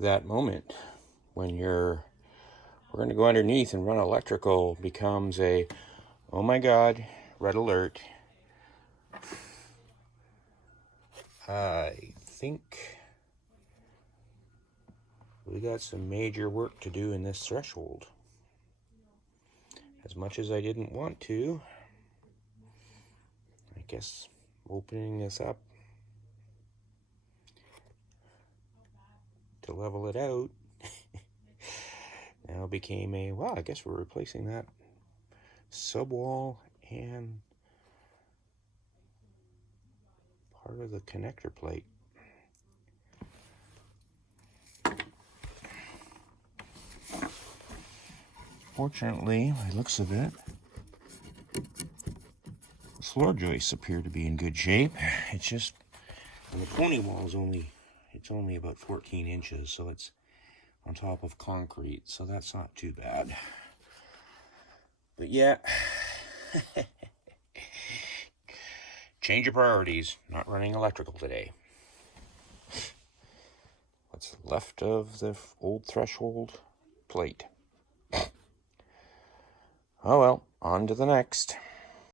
that moment when we're going to go underneath and run electrical becomes a, oh my God, red alert. I think we got some major work to do in this threshold. As much as I didn't want to, I guess opening this up to level it out now became a, well, I guess we're replacing that subwall and part of the connector plate. Fortunately, by the looks of it, the floor joists appear to be in good shape. It's just, and the pony wall is only about 14 inches, so it's on top of concrete, so that's not too bad. But yeah, change your priorities. Not running electrical today. What's left of the old threshold plate. Oh well, on to the next.